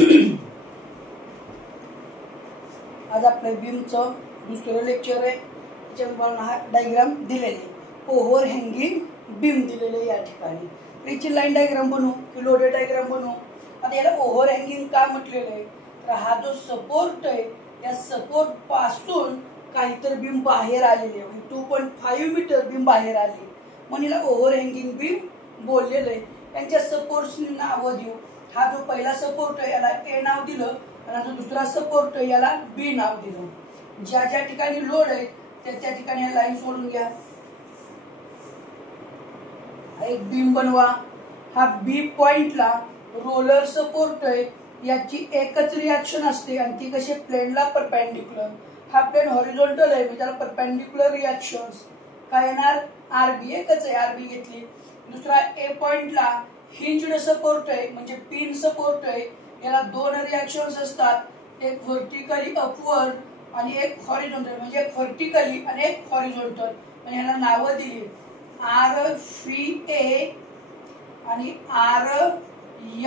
आज आपल्या बीमचं दुसरं लेक्चर आहे। त्याच्यावर हा डायग्राम दिलेला आहे, ओव्हर हँगिंग बीम दिलेले आहे या ठिकाणी। याची लाईन डायग्राम बनवू की लोडेड डायग्राम बनवू। आता याला ओव्हर हँगिंग का म्हटलेलं आहे तर हा जो सपोर्ट आहे त्या सपोर्ट पासून काहीतरी बीम बाहेर आलेली आहे, 2.5 मीटर बीम बाहेर आली म्हणून याला ओव्हर हँगिंग बीम बोललेलं आहे। त्यांच्या सपोर्ट्सनी नाव देऊ। हा जो पहिला सपोर्ट आहे याला ए नाव दिलं आणि जो दुसरा सपोर्ट आहे याला बी नाव दिलं। ज्या ज्या ठिकाणी लोड आहे त्या ठिकाणी लाईन सोडून घ्या। एक बीम बनवा। हा बी पॉइंटला रोलर सपोर्ट आहे, याची एकच रिएक्शन असते आणि ती कशी प्लेनला परपेंडिक्युलर। हा प्लेन हॉरिझॉन्टल आहे म्हणजे त्याला परपेंडिक्युलर रिएक्शन्स काय येणार, आरबी एकच आहे, आरबी घेतली। दुसरा ए पॉइंटला हिंज्ड सपोर्ट आहे म्हणजे पिन सपोर्ट आहे, याला दोन रिएक्शन्स असतात, एक व्हर्टिकली अपवर्ड आणि एक हॉरिझॉन्टल म्हणजे एक व्हर्टिकली आणि एक हॉरिझॉन्टल। म्हणजे याला नाव दिली आर व्ही ए आणि आर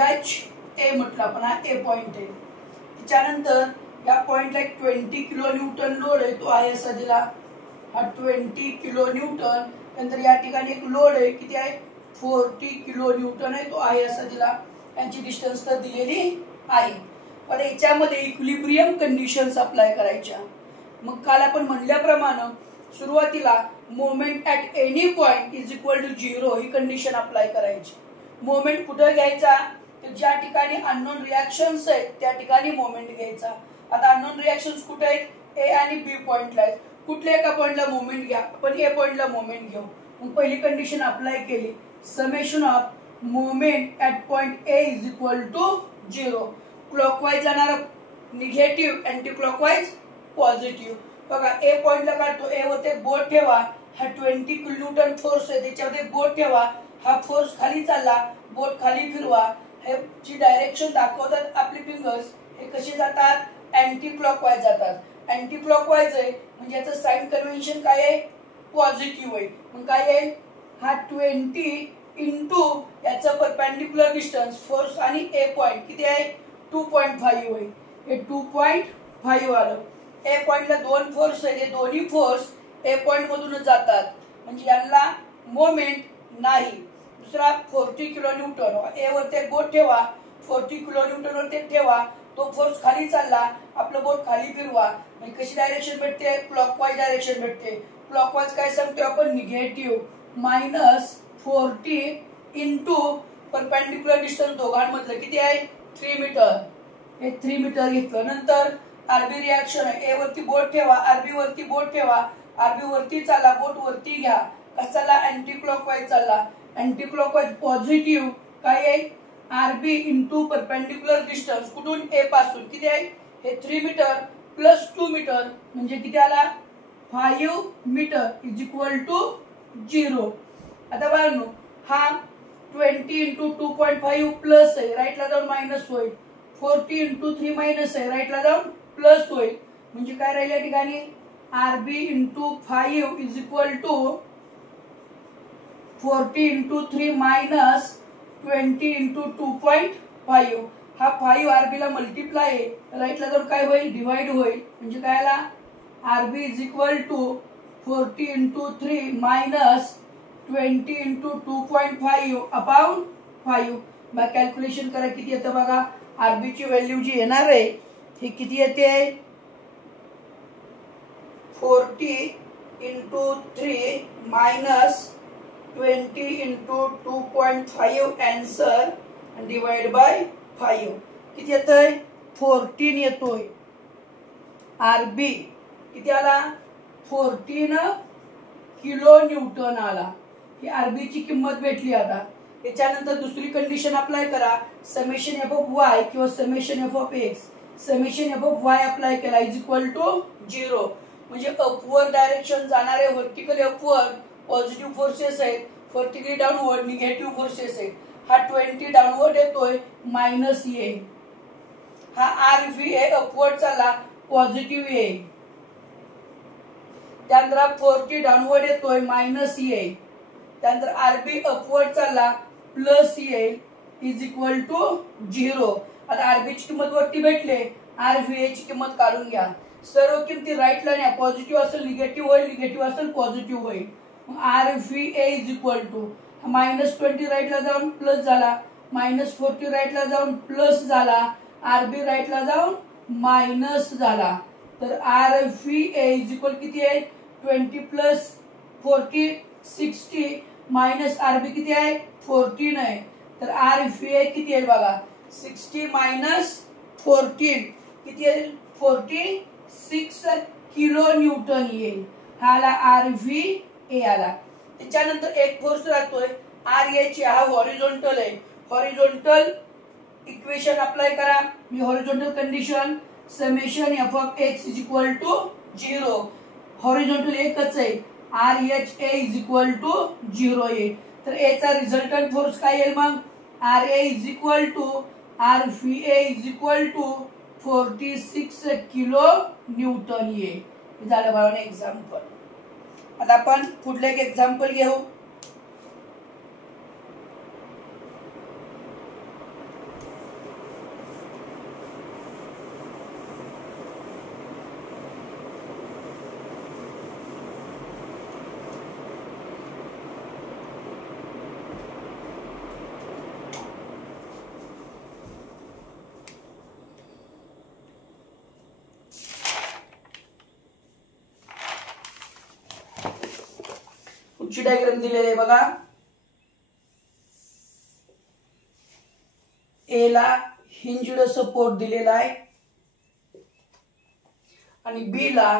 एच ए म्हटलं आपण। हा ए पॉइंट आहे। त्याच्यानंतर या पॉइंटला एक 20 किलो न्यूटन लोड आहे, तो आहे असा दिला, हा 20 किलो न्यूटन। नंतर या ठिकाणी एक लोड आहे, किती आहे 40 किलो न्यूटन आहे, तो आहे असा दिला। यांची डिस्टन्स तर दिलेली आहे। आता याच्यामध्ये इक्विलिब्रियम कंडिशन्स अप्लाय करायच्या। मग काल आपण म्हणल्याप्रमाणे सुरुवातीला moment at any point is equal to 0 ही कंडिशन अप्लाय करायची। मोमेंट कुठे घ्यायचा तर ज्या ठिकाणी अननोन रिएक्शन्स आहेत त्या ठिकाणी मोमेंट घ्यायचा। आता अननोन रिएक्शन्स कुठे आहेत, ए आणि बी पॉइंटला आहेत। कुठल्या एका पॉइंटला मोमेंट घ्या, आपण ए पॉइंटला मोमेंट घेऊ। मग पहिली कंडिशन अप्लाय केली, summation of moment at point A is equal to 0। Clockwise जाणार निगेटिव्ह, अँटी क्लॉकवाइज पॉझिटिव्ह। बघा ए पॉइंटला काढतो, ए वरती बोट ठेवा, हा 20 किलो न्यूटन फोर्स आहे त्याच्यामध्ये बोट ठेवा, हा फोर्स खाली चालला, बोट खाली फिरवा। हे जी डायरेक्शन दाखवतात आपले फिंगर्स हे कसे जातात, अँटी क्लॉकवाइज जातात। अँटी क्लॉकवाइज आहे म्हणजे याचं साइन कन्व्हेन्शन काय आहे, पॉझिटिव्ह आहे। मग काय आहे, हा 20 इंटू याचं परपेंडिक्युलर डिस्टन्स फोर्स आणि ए पॉइंट किती आहे 2.5 आहे, हे 2.5 आलं। ए पॉइंटला दोन फोर्स आहे, हे दोन्ही फोर्स ए पॉइंट मधूनच जातात म्हणजे यांना मोमेंट नाही। दुसरा 40 किलो न्यूटन, ए वरती बोट ठेवा, 40 किलो न्यूटन वरती ठेवा, तो फोर्स खाली चालला, आपलं बोट खाली फिरवा, म्हणजे कशी डायरेक्शन भेटते, क्लॉकवाइज डायरेक्शन भेटते। क्लॉकवाइज काय सांगतो आपण, निगेटिव्ह -40 इंटू परपेंडिक्युलर डिस्टन्स दोघांमधलं किती आहे 3 मीटर, हे 3 मीटर घेतलं। नंतर आरबी रिएक्शन आहे, ए वरती बोट ठेवा, आरबी वरती बोट ठेवा, आरबी वरती चालला, बोट वरती घ्या, कसा चालला अँटी क्लॉकवाइज चालला। अँटी क्लॉकवाइज पॉझिटिव्ह काय आहे, आरबी इंटू परपेंडिक्युलर डिस्टन्स कुठून ए पासून किती आहे, हे 3 मीटर प्लस 2 मीटर म्हणजे किती आला 5 मीटर इज इक्वल टू 0। आता बाळांनो हा 20 इंटू 2.5 प्लस आहे, राईटला जाऊन मायनस होईल, 40 इंटू 3 मायनस आहे, राईटला जाऊन प्लस होईल, म्हणजे काय राहिलं या ठिकाणी RB into 5 is equal to 40 into 3 minus 20 into 2.5। हा 5 आरबी ला मल्टिप्लाय आहे, राईटला जाऊन काय होईल डिवाइड होईल, म्हणजे काय आला RB is equal to 40 into 3 minus 20 into 2.5 upon 5। मग कॅल्क्युलेशन करा किती येतं बघा, आरबी ची व्हॅल्यू जी येणार आहे ही किती येते 40 into 3 minus 20 into 2.5 answer divide by 5 किती येतंय 14 येतोय। आरबी किती आला 14 किलो न्यूटन आला, ही आरबी ची किंमत भेटली। आता याच्यानंतर दुसरी कंडिशन अप्लाय करा, समेशन एफ ऑफ वाय किंवा summation F of X. Summation F of Y apply केला इज इक्वल टू 0 म्हणजे अपवर्ड डायरेक्शन जाणारे व्हर्टिकली अपवर्ड पॉझिटिव्ह फोर्सेस आहेत, व्हर्टिकली डाऊनवर्ड निगेटिव्ह फोर्सेस आहेत। हा 20 डाऊनवर्ड येतोय मायनस ए, हा आर व्ही ए अपवर्ड चालला पॉझिटिव्ह ए, त्यानंतर 40 डाऊनवर्ड येतोय मायनस ए, त्यानंतर आरबी अपवर्ड चालला प्लस ए, इज इक्वल टू 0. आता आरबी ची किंमत वरती भेटले, आरव्हीए ची किंमत काढून घ्या. सर्व किमती राईट लाईन आहे, पॉझिटिव्ह असेल निगेटिव्ह होईल, निगेटिव्ह असेल पॉझिटिव्ह होईल. मग आरव्हीए इज इक्वल टू -20 राईटला जाऊन प्लस झाला, -40 राईटला जाऊन प्लस झाला, आरबी राईटला जाऊन मायनस झाला. तर आरव्हीए इज इक्वल किती आहे 20 प्लस 40 60 मायनस आरबी किती आहे 14 आहे. तर आरव्हीए किती आहे बघा 60 मायनस 14 किती आहे 46 किलो न्यूटन येईल. हा आला आरव्हीए आला. त्याच्यानंतर एक फोर्स राहतोय आरए ची, हा हॉरिझॉन्टल आहे. हॉरिझॉन्टल इक्वेशन अप्लाय करा. मी horizontal condition summation F of X is equal to 0. Horizontal एकच आहे, R H A is equal to 0 येईल. तर ए चा रिझल्टंट फोर्स काय येईल मग R A is equal to R V A is equal to 46 kilo newton येईल. झालं बघा एक्झाम्पल. आता आपण पुढले एक एक्झाम्पल घेऊ. पुढची डायग्राम दिलेली आहे बघा. ए ला हिंज्ड सपोर्ट दिलेला आहे आणि बी ला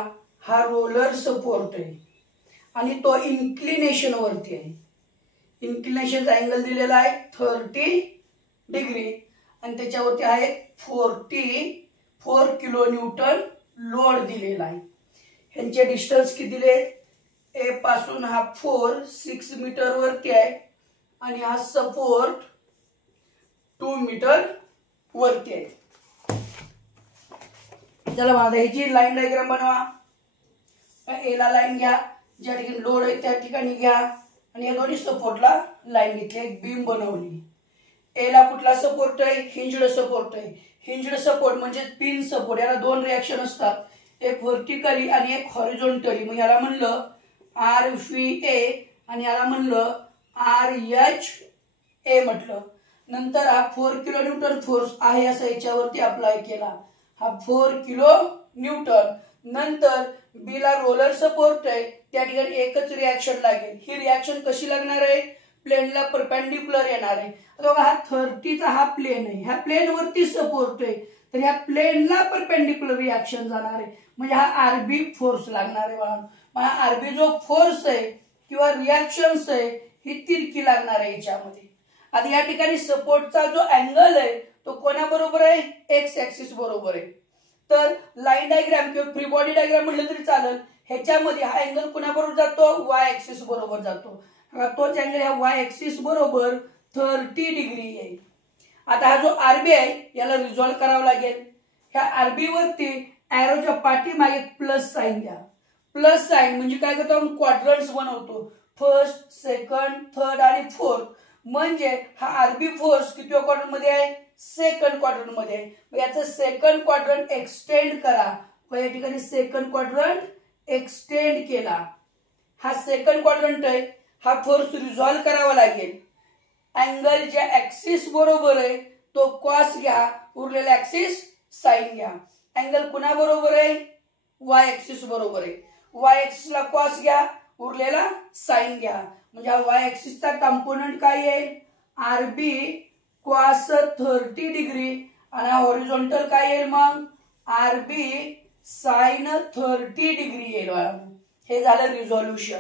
हा रोलर सपोर्ट आहे आणि तो इन्क्लिनेशन वरती आहे. इन्क्लिनेशन अँगल दिलेला आहे 30 डिग्री आणि त्याच्यावरती आहे 44 किलो न्यूटन लोड दिलेला आहे. ह्यांचे डिस्टन्स किती दिले ए पासून हा 6 मीटर वरती आहे आणि हा सपोर्ट 2 मीटर वरती आहे. चला माझा ह्याची लाईन डायग्राम बनवा. ए ला लाईन घ्या, ज्या ठिकाणी लोड आहे त्या ठिकाणी घ्या आणि या दोन्ही सपोर्टला लाईन घेतली, एक बीम बनवली. ए ला कुठला सपोर्ट आहे हिंज्ड सपोर्ट आहे. हिंज्ड सपोर्ट म्हणजे पिन सपोर्ट. याला दोन रिएक्शन असतात, एक व्हर्टिकली आणि एक हॉरिझॉन्टली. मग याला म्हणलं आर व्ही ए आणि याला म्हणलं आर एच ए म्हटलं. नंतर हा 4 किलो न्यूटन फोर्स आहे असं याच्यावरती अप्लाय केला, हा 4 किलो न्यूटन. नंतर बी ला रोलर सपोर्ट आहे, त्या ठिकाणी एकच रिएक्शन लागेल. ही रिएक्शन कशी लागणार आहे प्लेनला परपेंडिक्युलर येणार आहे. बघा हा 30 चा हा प्लेन आहे, ह्या प्लेन वरती सपोर्ट आहे तर ह्या प्लेनला परपेंडिक्युलर रिएक्शन जाणार आहे म्हणजे हा आरबी फोर्स लागणार आहे. बघा आरबी जो फोर्स आहे किंवा रिएक्शन्स आहे ही तिरकी लागणार आहे याच्यामध्ये. आता या ठिकाणी सपोर्टचा जो अँगल आहे तो कोणाबरोबर आहे एक्स ऍक्सिस बरोबर आहे. तर लाईन डायग्राम किंवा फ्री बॉडी डायग्राम म्हटलं तरी चालेल. ह्याच्यामध्ये हा अँगल कोणाबरोबर जातो वाय ऍक्सिस बरोबर जातो. तोच अँगल ह्या वाय ऍक्सिस बरोबर 30 डिग्री येईल. आता हा जो आरबी आहे याला रिझॉल्व्ह करावा लागेल. ह्या आरबी वरती एरोच्या पाठीमागे प्लस साइन द्या. प्लस साइन म्हणजे काय करतो आपण क्वाड्रंट्स बनवतो, फर्स्ट सेकंड थर्ड आणि फोर्थ. म्हणजे हा आरबी फोर्स किती क्वाड्रंट मध्ये आहे सेकंड क्वाड्रंट मध्ये. याचं सेकंड क्वाड्रंट एक्सटेंड करा. या ठिकाणी सेकंड क्वाड्रंट एक्सटेंड केला. हा सेकंड क्वाड्रंट आहे, हा फोर्स रिझॉल्व्ह करावा लागेल. अँगल ज्या ऍक्सिस बरोबर आहे तो कॉस घ्या, उरलेला ऍक्सिस साइन घ्या. अँगल कुणा बरोबर आहे वाय ऍक्सिस बरोबर आहे. वाय ऍक्सिस ला कॉस घ्या, उरलेला साइन घ्या. म्हणजे हा वाय ऍक्सिस चा कंपोनेंट काय येईल आरबी कॉस 30 डिग्री आणि हॉरिझॉन्टल काय येईल मग आरबी साइन 30 डिग्री येईल. हे झालं रिझॉल्युशन.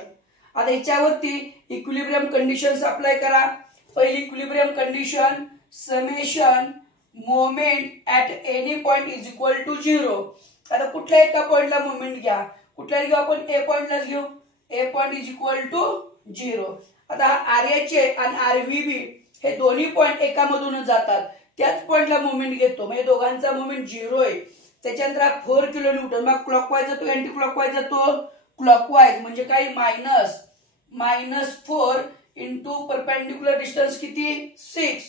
आता याच्यावरती इक्विलिब्रियम कंडिशन्स अप्लाय करा. पहिली equilibrium condition summation moment at any point is equal to 0. आता कुठल्या एका पॉइंटला मोमेंट घ्या, कुठल्याला घेऊ आपण ए पॉइंटलाच घेऊ. ए पॉइंट इज इक्वल टू 0. आता आर एच ए आणि आरव्हीबी हे दोन्ही पॉइंट एकामधूनच जातात, त्याच पॉइंटला मोमेंट घेतो म्हणजे दोघांचा मोमेंट 0 आहे. त्याच्यानंतर हा 4 किलो न्यूटन मग क्लॉकवाईज जातो अँटी क्लॉकवाईज जातो क्लॉकवाईज म्हणजे काय -4 इंटू परपेंडिक्युलर डिस्टन्स किती 6.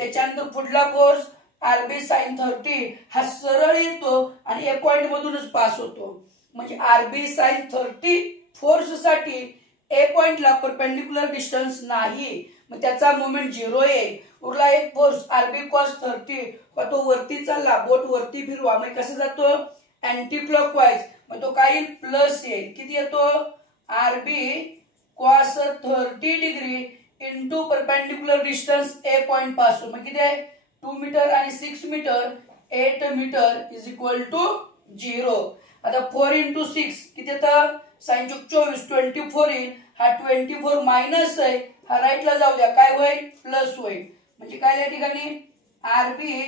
त्याच्यानंतर पुढला फोर्स आरबी साइन 30 हा सरळ येतो आणि ए पॉइंट मधूनच पास होतो. म्हणजे आरबी साइन 30 फोर्स साठी ए पॉइंटला परपेंडिक्युलर डिस्टन्स नाही, मग त्याचा मोमेंट 0 येईल. उरला एक फोर्स आरबी कॉस 30 तो वरती चालला, बोट वरती फिरवा, मग कसं जातो अँटी क्लॉकवाईज, मग तो काय येईल प्लस येईल. किती येतो RB cos 30 degree into perpendicular distance A point पासून, मग किती आहे 2 मीटर आणि 6 metre 8 metre is equal to 0. आता 4 इंटू 6 किती येतं साइन 24 24 येईल. हा 24 मायनस आहे, हा राईटला जाऊ द्या, काय होईल प्लस होईल. म्हणजे काय या ठिकाणी RB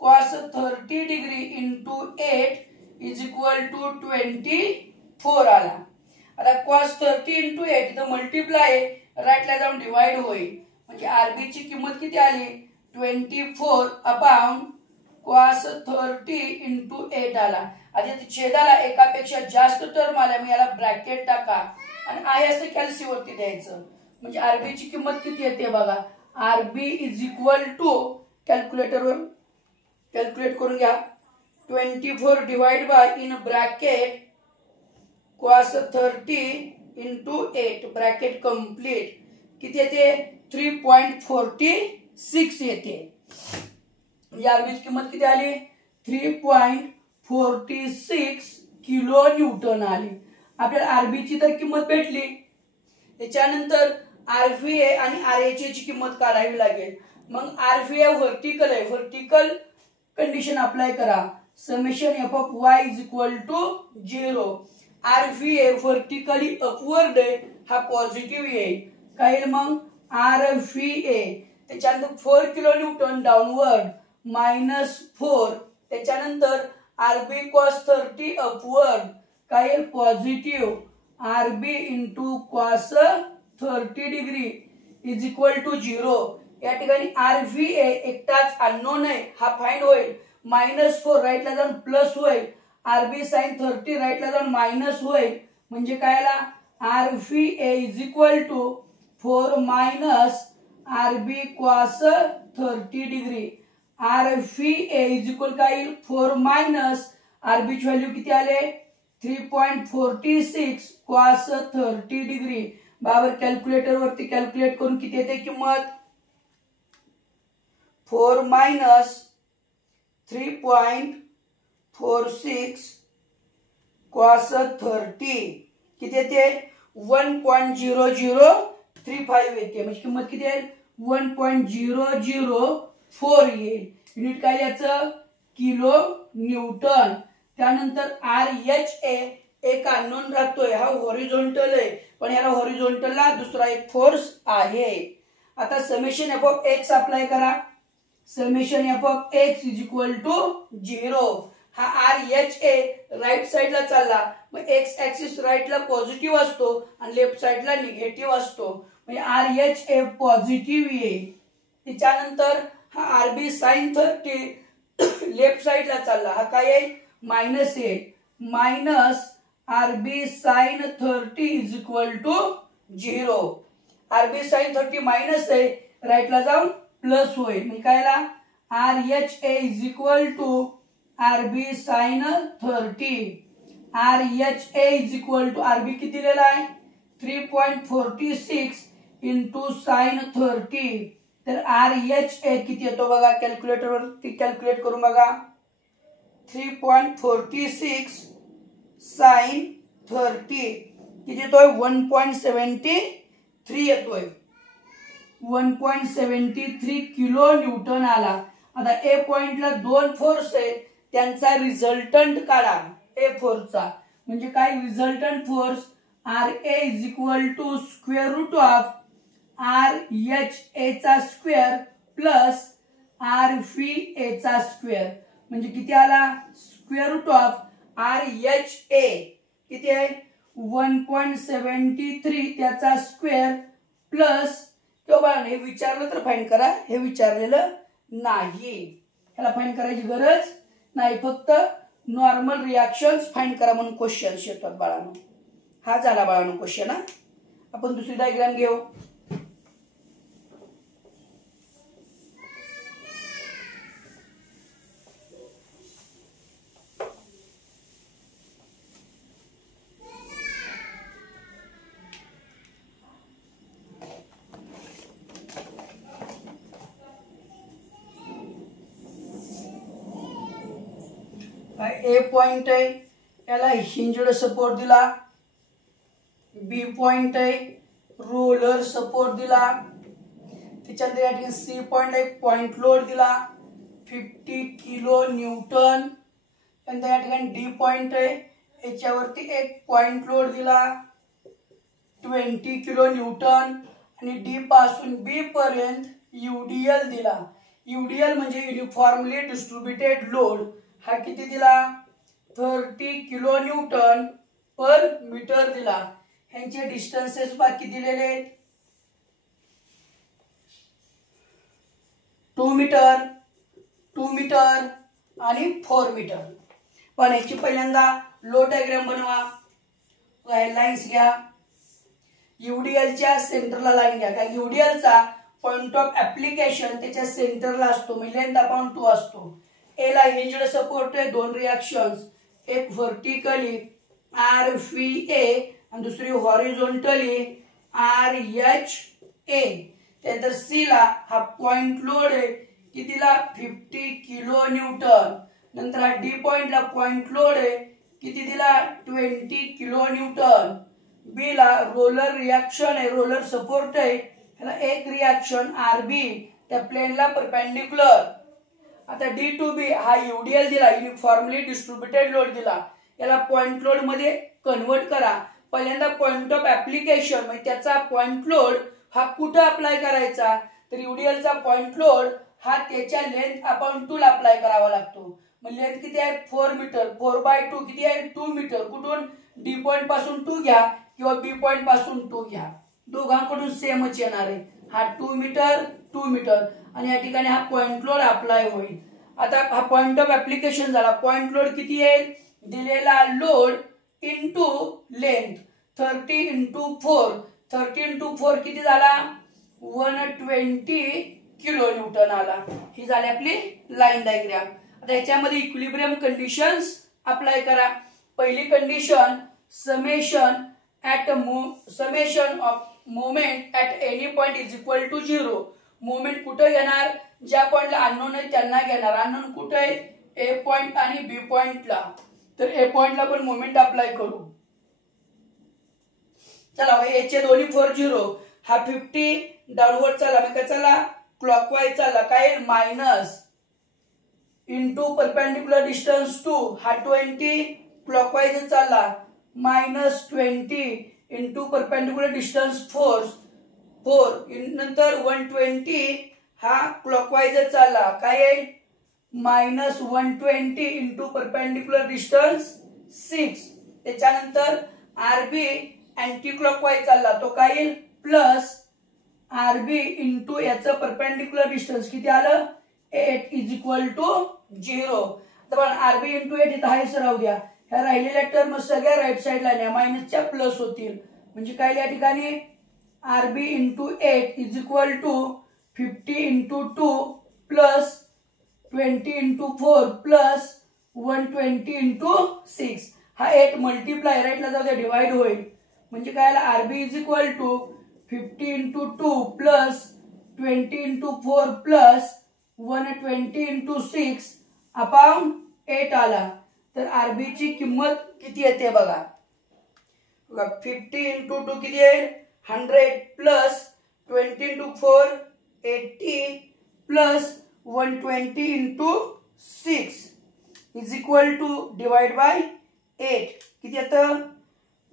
cos 30 degree into 8 is equal to 24 आला. आता कॉस 30 इंटू 8 इथं मल्टिप्लाय राईटला जाऊन डिवाइड होईल. म्हणजे आरबी ची किंमत किती आली 24 अपॉन कॉस 30 इंटू 8 आला. आता छेदाला एकापेक्षा जास्त टर्म आल्या, मग याला ब्रॅकेट टाका आणि आय असं कॅल्सी वरती द्यायचं. म्हणजे आरबी ची किंमत किती येते बघा, आरबी इज इक्वल टू कॅल्क्युलेटरवर कॅल्क्युलेट करून घ्या 24 divide by in bracket cos 30 into 8 bracket complete किती येते 3.46 येते. या आरबीची किंमत किती आली 3.46 किलो न्यूटन आली. आपल्याला आरबीची तर किंमत भेटली. त्याच्यानंतर आरव्हीए आणि आरएचए ची किंमत काढावी लागेल. मग आरव्हीए व्हर्टिकल आहे, व्हर्टिकल कंडिशन अप्लाय करा. Summation F of Y is equal to 0. RVA vertically upward आहे, हा पॉझिटिव्ह येईल. काय येईल मग आरव्हीए त्याच्यानंतर 4 किलो न्यूटन डाऊनवर्ड -4. त्याच्यानंतर आरबी कॉस 30 अपवर्ड काय येईल positive RB into cos 30 degree is equal to 0. या ठिकाणी आरव्हीए एकटाच अननोन आहे, हा फाइंड होईल. -4 राईटला जाऊन प्लस होईल, आरबी साइन 30 राईटला जाऊन मायनस होईल. म्हणजे काय आला RVA is equal to 4 minus RB cos 30 degree. RVA is equal काय येईल 4 मायनस आरबी ची व्हॅल्यू किती आले 3.46 कॉस 30 डिग्री. बाबर कॅल्क्युलेटर वरती कॅल्क्युलेट करून किती येते किंमत 4 मायनस 3.46 कॉस 30 किती येते 1.0035 येते. म्हणजे किंमत किती आहे 1.004 येईल. युनिट काय याचं किलो न्यूटन. त्यानंतर आरएचए एक अननोन राहतोय, हा हॉरिझॉन्टल आहे, पण याला हॉरिझॉन्टलला दुसरा एक फोर्स आहे. आता summation F of X apply करा. Summation F of X is equal to 0. हा आरएचए राईट साइडला चालला, मग एक्स ऍक्सिस राईटला पॉझिटिव्ह असतो आणि लेफ्ट साइडला निगेटिव्ह असतो. म्हणजे आरएचए पॉझिटिव्ह येईल. त्याच्यानंतर हा आरबी साइन 30 लेफ्ट साइडला चालला, हा काय येईल मायनस येईल. Minus RB sine 30 is equal to 0. RB sine 30 minus आहे, राईटला जाऊन प्लस होईल. म्हणजे काय आला RHA is equal to RB sine 30. RHA is equal to RB किती दिलेला आहे 3.46 इंटू साइन 30. तर आरएचए किती येतो बघा कॅल्क्युलेटर वरती कॅल्क्युलेट करून बघा 3.46 साइन 30 किती येतोय 1.73 येतोय. 1.73 किलो न्यूटन आला. आता ए पॉइंटला दोन फोर्स आहेत, त्यांचा रिझल्टंट काढा ए फोर्सचा. म्हणजे काय resultant force R A is equal to square root of R H A चा square plus R V A चा स्क्वेअर. म्हणजे किती आला square root of R H A किती आहे 1.73 त्याचा स्क्वेअर प्लस तेव्हा हे विचारलं तर फाइंड करा, हे विचारलेलं नाही, ह्याला फाइंड करायची गरज नाही, फक्त नॉर्मल रिएक्शन्स फाइंड करा म्हणून क्वेश्चन्स येतात बाळांनो. हा झाला बाळांनो क्वेश्चन. आपण दुसरी डायग्राम घेऊ. ए पॉइंट आहे याला हिंज्ड सपोर्ट दिला, बी पॉइंट आहे रोलर सपोर्ट दिला, त्याच्यानंतर या ठिकाणी सी पॉइंट आहे पॉइंट लोड दिला 50 किलो न्यूटन, त्यानंतर या ठिकाणी डी पॉइंट आहे याच्यावरती एक पॉइंट लोड दिला 20 किलो न्यूटन आणि डी पासून बी पर्यंत यूडीएल दिला। यूडीएल म्हणजे युनिफॉर्मली डिस्ट्रीब्युटेड लोड, हा किती दिला 30 किलो न्यूटन पर मीटर दिला। ह्यांचे डिस्टन्सेस बाकी दिलेले आहेत 2 मीटर 2 मीटर आणि 4 मीटर। पण याची पहिल्यांदा लोड डायग्राम बनवा, लाईन्स घ्या, यूडीएलच्या सेंटरला लाईन घ्या, कारण यूडीएलचा पॉइंट ऑफ ऍप्लिकेशन त्याच्या सेंटरला असतो, म्हणजे लेंथ अपॉन 2 असतो। ए ला हिंज्ड सपोर्ट आहे, दोन रिएक्शन्स, एक व्हर्टिकली RVA आणि दुसरी हॉरिझॉन्टली RHA। त्यानंतर सी ला हा पॉइंट लोड आहे कितीला 50 किलो न्यूटन, नंतर हा डी पॉइंटला पॉइंट लोड आहे किती दिला 20 किलो न्यूटन, बी ला रोलर रिएक्शन आहे रोलर सपोर्ट आहे, याला एक रिएक्शन RB त्या प्लेनला परपेंडिक्युलर। आता डी टू बी हा यूडीएल दिला, युनिफॉर्मली डिस्ट्रीब्युटेड लोड दिला, याला पॉइंट लोड मध्ये कन्वर्ट करा। पहिल्यांदा पॉइंट ऑफ ऍप्लिकेशन म्हणजे त्याचा पॉइंट लोड हा कुठे अप्लाय करायचा, तर यूडीएलचा पॉइंट लोड हा त्याच्या लेंथ अपॉन 2 ला अप्लाय करावा लागतो। मग लेंथ किती आहे 4 मीटर, 4/2 किती आहे 2 मीटर, कुठून डी पॉइंट पासून 2 घ्या किंवा बी पॉइंट पासून 2 घ्या, दोघांकडून सेमच येणार आहे, हा 2 मीटर 2 मीटर आणि या ठिकाणी हा पॉइंट लोड अप्लाय होईल। आता हा पॉइंट ऑफ ऍप्लिकेशन झाला, पॉइंट लोड किती येईल दिलेला load into length 30 into 4, 30 into 4 किती झाला 120 किलो न्यूटन आला। ही झाली आपली लाईन डायग्राम। आता याच्यामध्ये इक्विलिब्रियम कंडिशन्स अप्लाय करा। पहिली condition summation of moment at any point is equal to 0। Moment कुठे घेणार, ज्या पॉइंटला अननोन आहे त्यांना घेणार, अननोन कुठे आहे ए पॉइंट आणि बी पॉइंटला, तर ए पॉइंटला पण मोमेंट अप्लाय करू। चला ए चे दोन्ही 40, हा 50 डाऊनवर्ड चालला, मग काय चालला क्लॉकवाईज चालला, काय मायनस इंटू परपेंडिक्युलर डिस्टन्स 2, हा 20 क्लॉकवाईज चालला -20 इंटू परपेंडिक्युलर डिस्टन्स 4 नंतर 120 हा क्लॉकवाईज चालला, काय आहे -120 इंटू परपेंडिक्युलर डिस्टन्स 6। त्याच्यानंतर RB अँटी क्लॉकवाईज चालला, तो काय येईल प्लस RB इंटू याचं परपेंडिक्युलर डिस्टन्स किती आलं 8 इज इक्वल टू 0। तर RB इंटू 8 इथं हायच राहू द्या, ह्या राहिलेल्या टर्म सगळ्या राईट साइडला न्या, मायनसच्या प्लस होतील, म्हणजे काय या ठिकाणी RB into 8 is equal to 50 into 2 plus 20 into 4 plus 120 into 6। हा 8 मल्टिप्लाय राईटला जाऊ द्या डिवाइड होईल, म्हणजे काय आला RB is equal to 50 into 2 plus 20 into 4 plus 120 into 6 upon 8 आला। तर RB ची किंमत किती येते बघा, 50 इंटू 2 किती येईल 100 plus 20 into 4 80 plus 120 into 6 is equal to divide by 8 किती येतं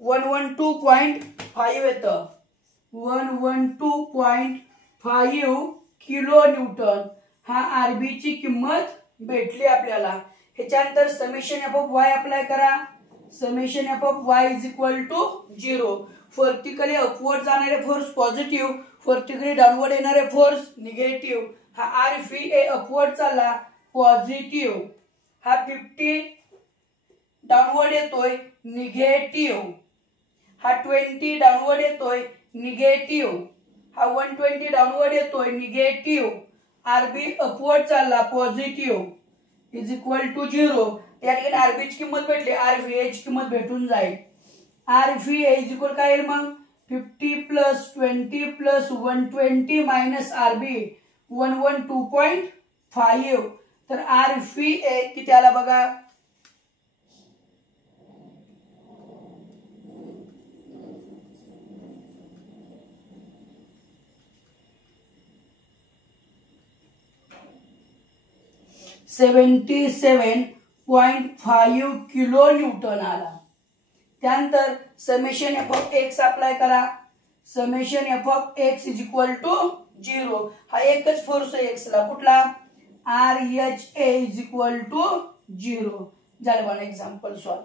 112.5 येतं, 112.5 किलो न्यूटन हा RB ची किंमत भेटली आपल्याला। ह्याच्यानंतर summation F of Y apply करा, summation F of Y is equal to 0। Vertically upward जाणारे फोर्स पॉझिटिव्ह, व्हर्टिकली डाऊनवर्ड येणारे फोर्स निगेटिव्ह, हा RVA अपवर्ड चालला पॉझिटिव्ह, हा 50 डाऊनवर्ड येतोय निगेटिव्ह, हा 20 डाऊनवर्ड येतोय निगेटिव्ह, हा 120 डाऊनवर्ड येतोय निगेटिव्ह, RB अपवर्ड चालला पॉझिटिव्ह इज इक्वल टू 0। या ठिकाणी RB ची किंमत भेटली, RVA ची किंमत भेटून जाईल, RVA इज इक्वल काय येईल मग 50 प्लस 20 प्लस 120 मायनस RB 112.5। तर RVA किती आला बघा 77.5 किलो न्यूटन आला. त्यानंतर summation F of X apply करा. Summation F of X is equal to 0. हा एकच फोर्स आहे एक्सला, कुठला? RHA is equal to 0. झालं मला एक्झाम्पल सॉल्व.